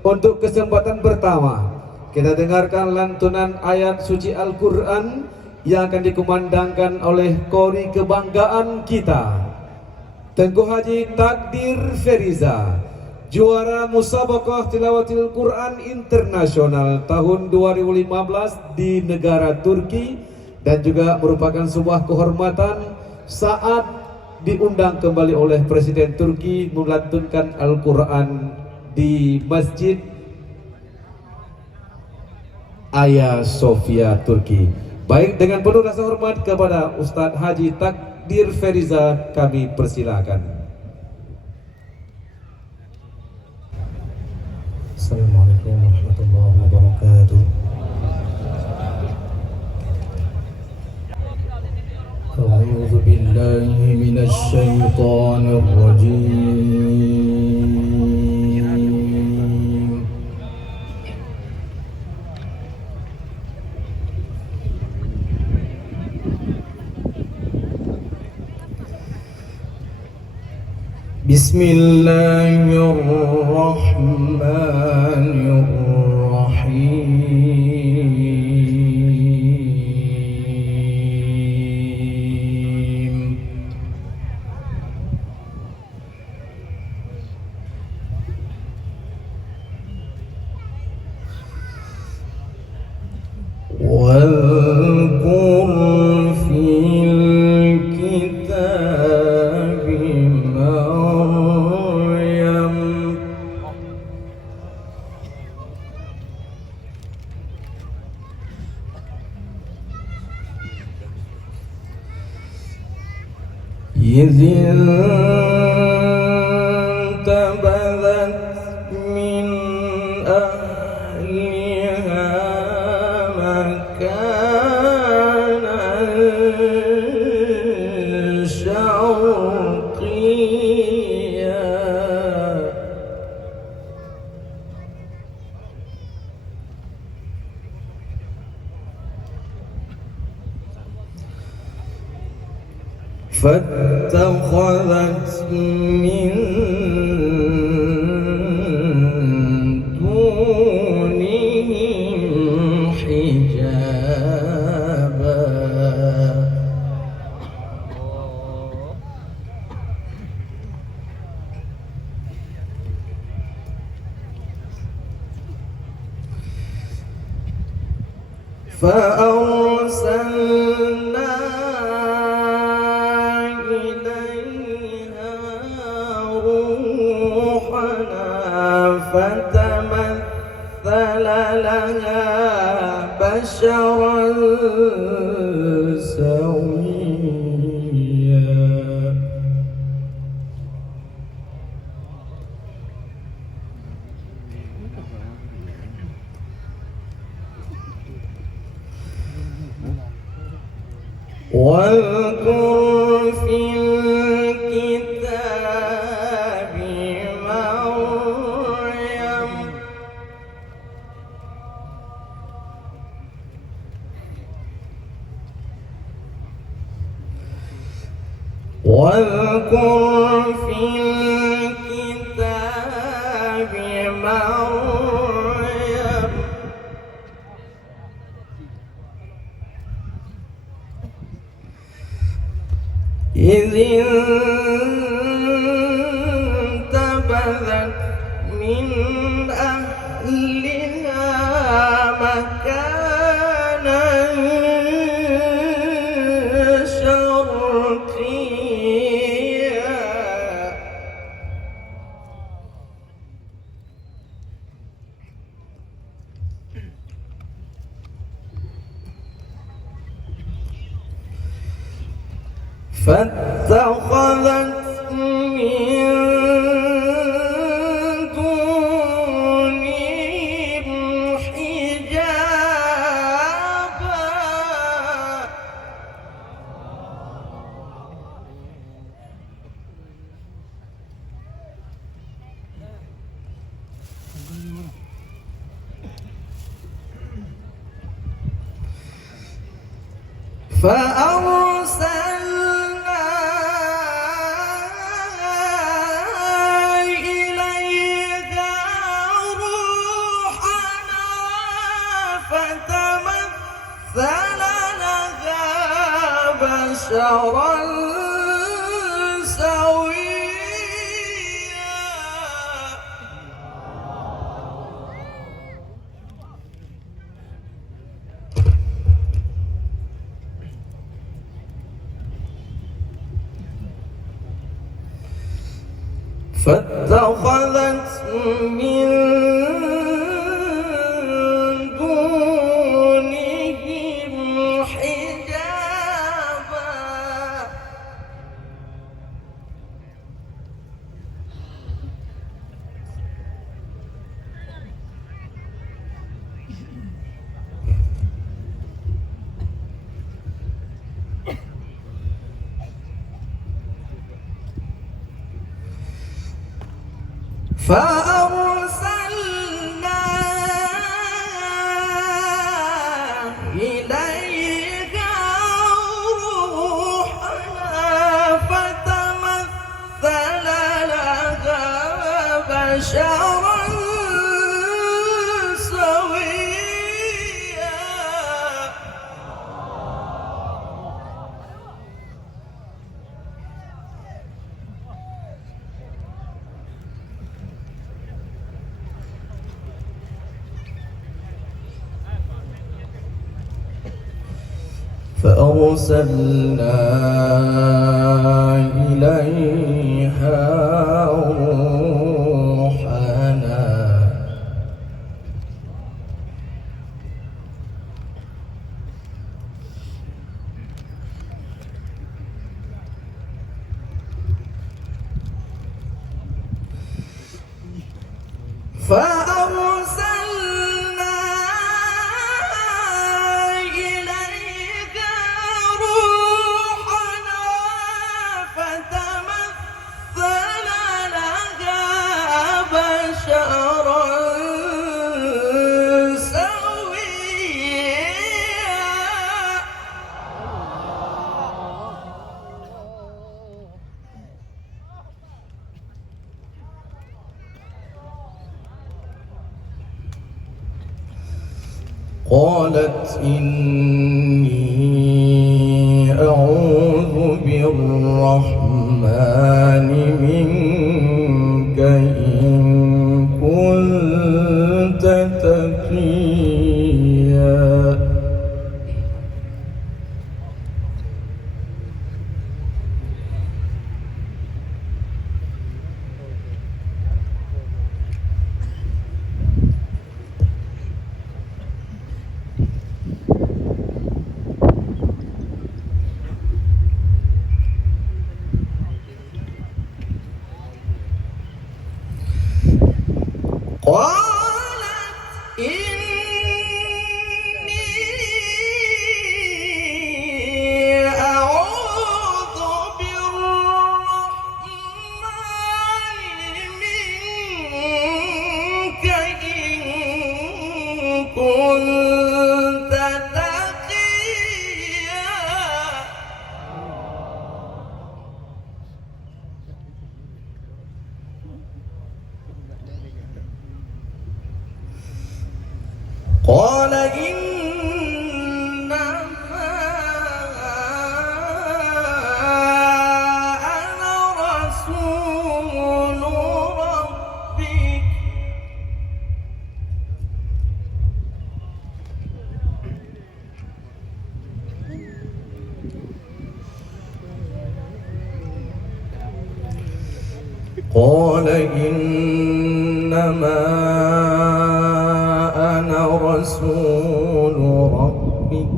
Untuk kesempatan pertama, kita dengarkan lantunan ayat suci Al-Quran yang akan dikumandangkan oleh kori kebanggaan kita, Tengku Haji Takdir Feriza, juara Musabaqah Tilawatil Quran Internasional tahun 2015 di negara Turki, dan juga merupakan sebuah kehormatan saat diundang kembali oleh Presiden Turki melantunkan Al-Quran di Masjid Hagia Sophia, Turki. Baik, dengan penuh rasa hormat kepada Ustadz Haji Takdir Feriza, kami persilakan. Assalamualaikum warahmatullahi wabarakatuh. A'udzu billahi minasy syaithanir rajim. Bismillahirrahmanirrahim. واذكر في الكتاب مريم إذ انتبذت من أهلها مكانا شرقيا فاتخذت من دونهم حجابا فأرسلنا إليها روحنا فتمثل لها بشرا سويا واذكر في الكتاب مريم واذكر في الكتاب مريم إذ انتبذت من أهلها مكانا شرقيا فاتخذت من دونهم حجابا فأرسلنا إليها بشرا سويا. فاتخذت من دونهم حجابا فأرسلنا إليها روحنا فتمثل لها بشرا سويا. فأرسلنا إليها روحنا فأرسلنا إليها روحنا فتمثل لها بشرا سويا. قالت إني أعوذ بالرحمن منك إن كنت تقيا. قالت إني أعوذ بالرحمن منك إن كنت تقيا. قال إنما أنا رسول ربك قال إنما أنا رسول ربك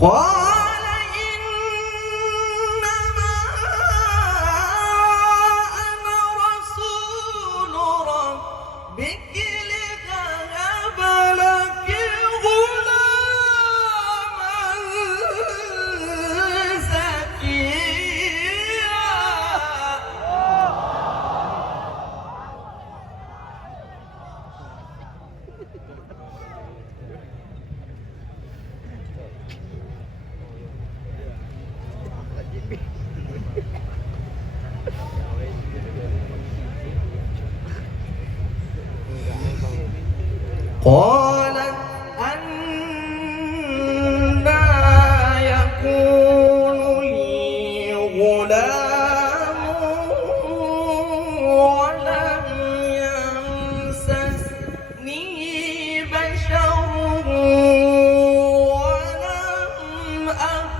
قال إنما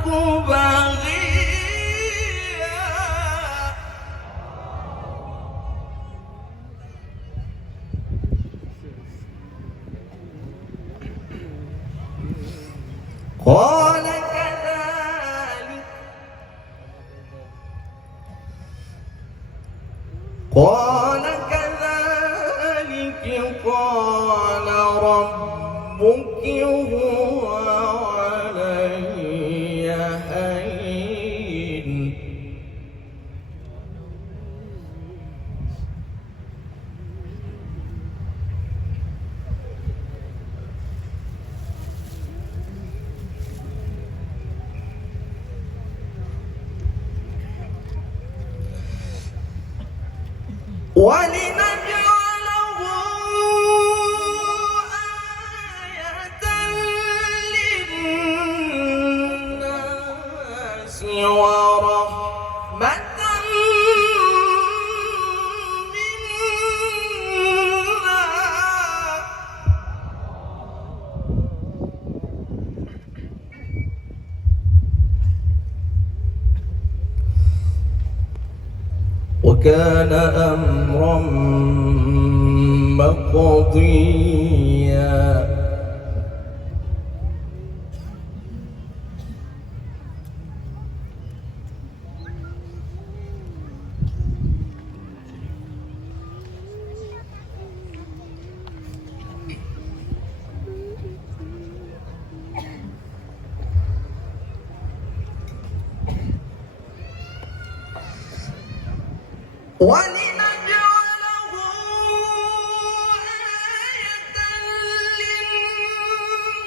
بغيا قال كذلك قال كذلك قال ربك هو علي هين ولنجعله آية للناس ورحمة منا وكان أمرا مقضيا ولنجعله آية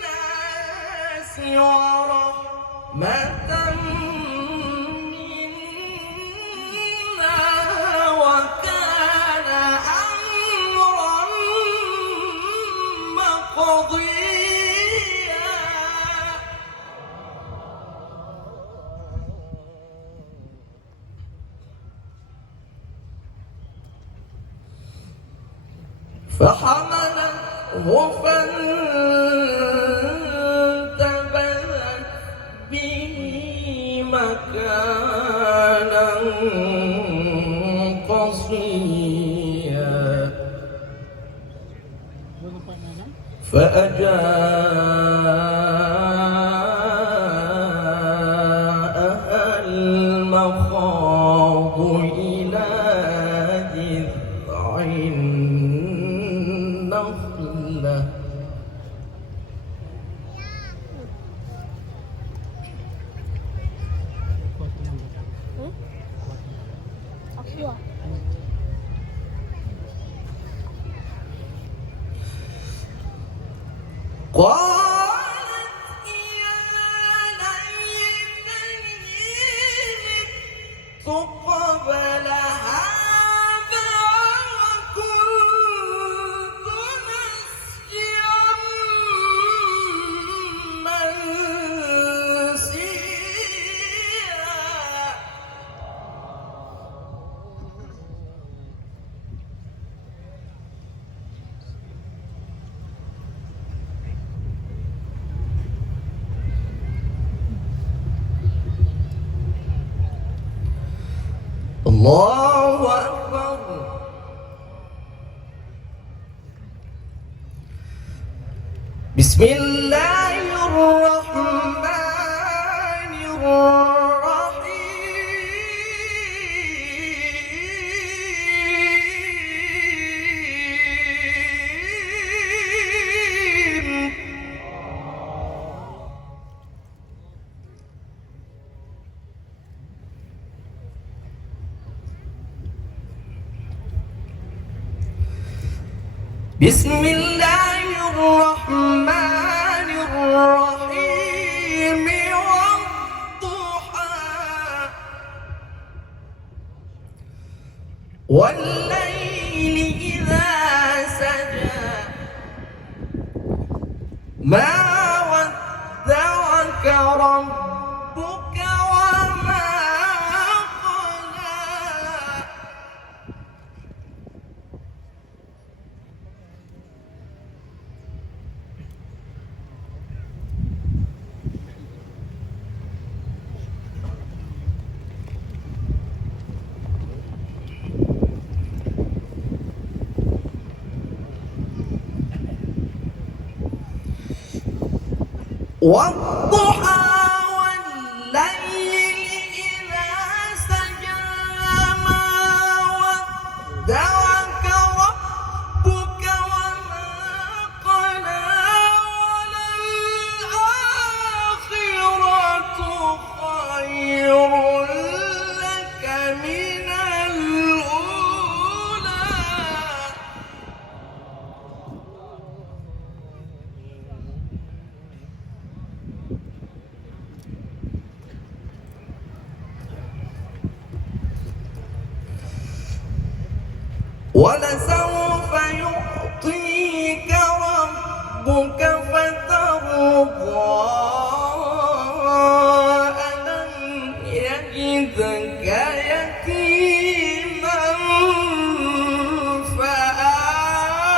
للناس ورحمة منا وكان أمرا مقضيا فحملته فانتبذت به مكانا قصيا فأجاءها المخاض إلى جذع النخلة قالت يا ليتني مت قبل هذا وكنت نسيا منسيا الله أكبر بسم الله الرحمن الرحيم بسم الله الرحمن الرحيم والضحى والليل إذا سجى ما ودعك ربك وما قلى والضحى والليل إذا سجى ما ودعك ربك وما قلى وللآخرة خير لك من الأولى. ولسوف يعطيك ربك فترضى ألم يجدك يتيما فآوى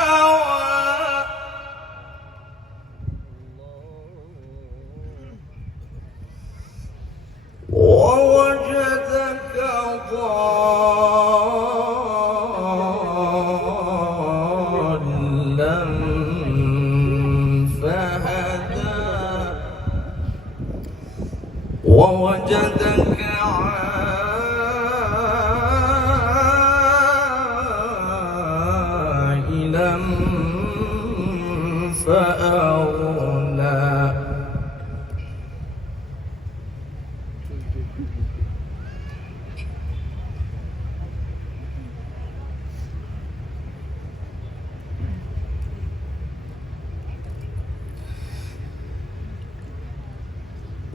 ووجدك ضالا فهدى ووجدك عائلا فأغنى.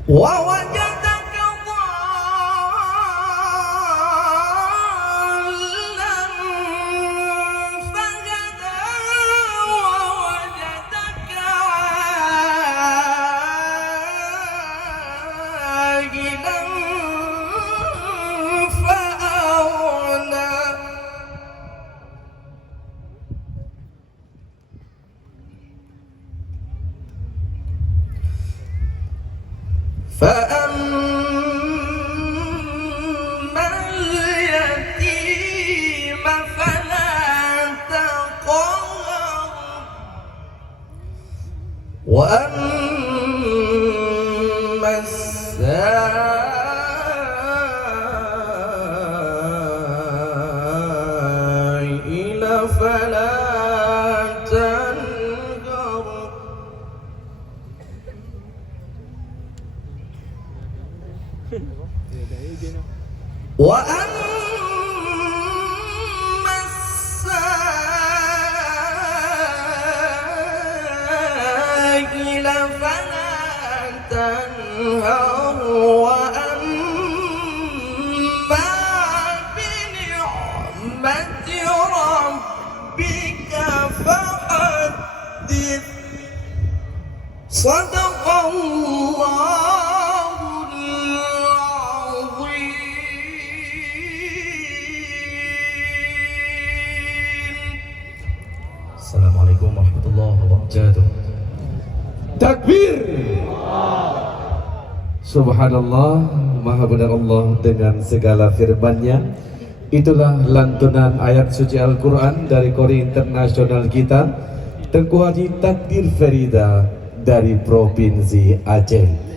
ووجدك ضالا فهدى ووجدك عائلا فأغنى. فأما اليتيم فلا تقهر وأما السائل فلا تنهر. وأما السائل فلا تنهر وأما بنعمة ربك فحدث. صدق الله العظيم. Assalamualaikum warahmatullahi wabarakatuh. Takbir. Subhanallah, maha benar Allah dengan segala firman-Nya. Itulah lantunan ayat suci Al-Quran dari Kori Internasional kita, Tengku Haji Takdir Ferida dari Provinsi Aceh.